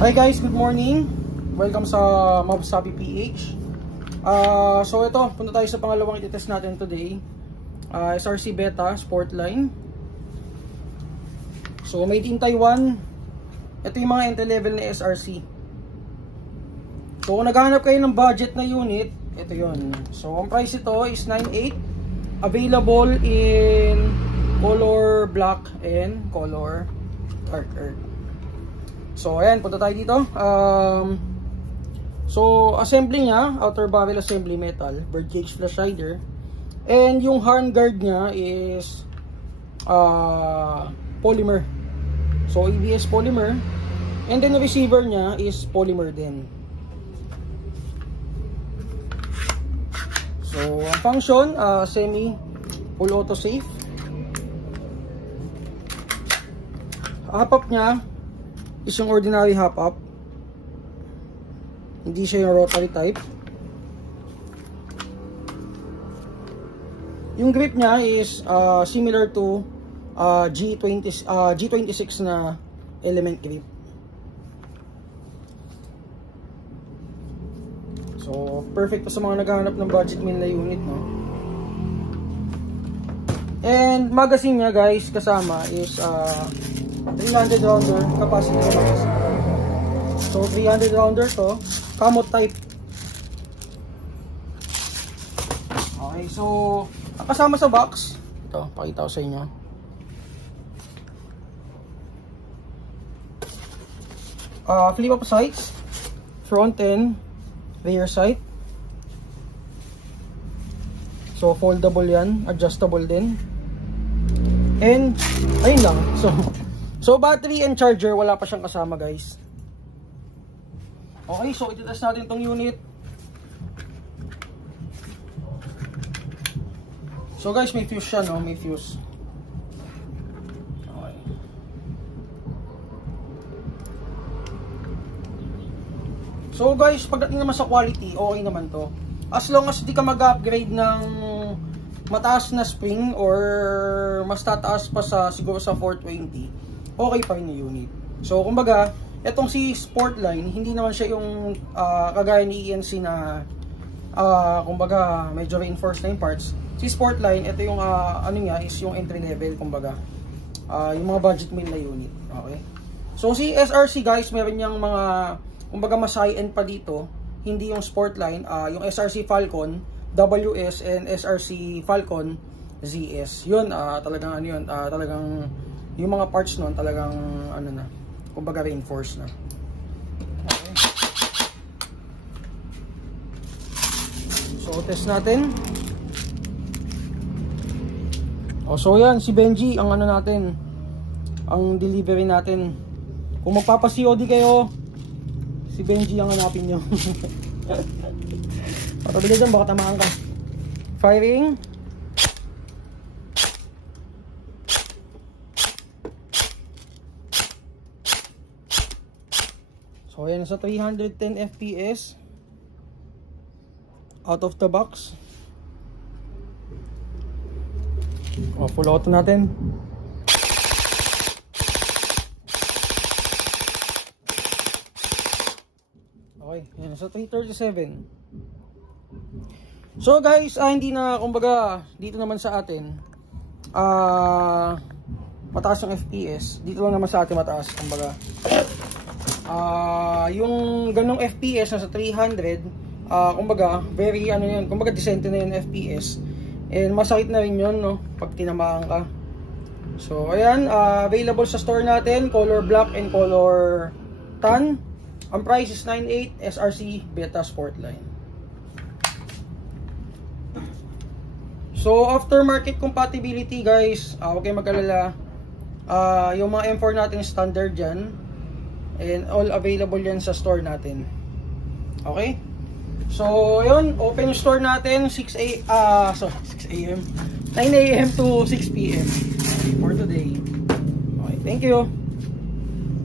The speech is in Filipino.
Hi guys, good morning. Welcome sa Mobsabi PH. So ito, punta tayo sa pangalawang i-test natin today. SRC Beta Sportline. So made in Taiwan. Ito yung mga entry level na SRC. So kung naghahanap kayo ng budget na unit, ito yun. So ang price ito is 9.8. Available in color black and color dark earth. So ayan, punta tayo dito. So assembly niya, outer barrel assembly metal, bird cage flash hider. And yung horn guard niya is polymer. So ABS polymer. And then the receiver niya is polymer din. So ang function, semi full auto safe. Hop-up niya is yung ordinary hop-up. Hindi siya yung rotary type. Yung grip niya is similar to G26 na element grip. So perfect pa sa mga naghahanap ng budget meal na unit, no? And magazine niya guys kasama is 300 rounder capacity magazine. So 300 rounder to, camo type. Okay, so kasama sa box, ito pakita ko sa inyo. Flip up sights, front and rear sight. So foldable yan, adjustable din. And ayun lang. So battery and charger wala pa siyang kasama guys. Okay, so i-test natin tong unit. So guys, may fuse siya, no? May fuse. Okay. So guys, pagdating naman sa quality, okay naman to. As long as di ka mag-upgrade ng mataas na spring or mas tataas pa sa siguro sa 420, okay pa rin yung unit. So kumbaga, etong si Sportline, hindi naman siya yung kagaya ni ENC na kumbaga medyo reinforced na yung parts. Si Sportline, ito yung ano niya is yung entry level, kumbaga yung mga budget meal na unit. Okay. So si SRC guys, meron niyang mga kumbaga mas high-end pa dito. Hindi yung Sportline, yung SRC Falcon WS and SRC Falcon ZS. Yun, talagang ano yun, talagang yung mga parts nun talagang ano na, kumbaga reinforced na. Okay. So test natin. So yan, si Benji ang ano natin, ang delivery natin. Kung magpapa-COD kayo, si Benji ang hanapin nyo. Patabili dyan, baka tamaan ka. Firing. So ayan, sa 310 FPS out of the box. Full auto natin. Okay, ayan, sa 337. So guys, hindi na kumbaga dito naman sa atin mataas yung FPS. Dito lang naman sa atin mataas kumbaga. Yung ganong FPS na sa 300, kumbaga very ano yun, kumbaga decent na yun FPS. And masakit na rin yun, no, pag tinamaan ka. So ayan, available sa store natin, color black and color tan. Ang price is 9.8, SRC Beta Sportline. So aftermarket compatibility guys, huwag kayong mag-alala. Yung mga M4 natin standard yan. And all available yan sa store natin. Okay? So, yun. Open yung store natin 6 a.m. 9 a.m. to 6 p.m. for today. Okay, thank you.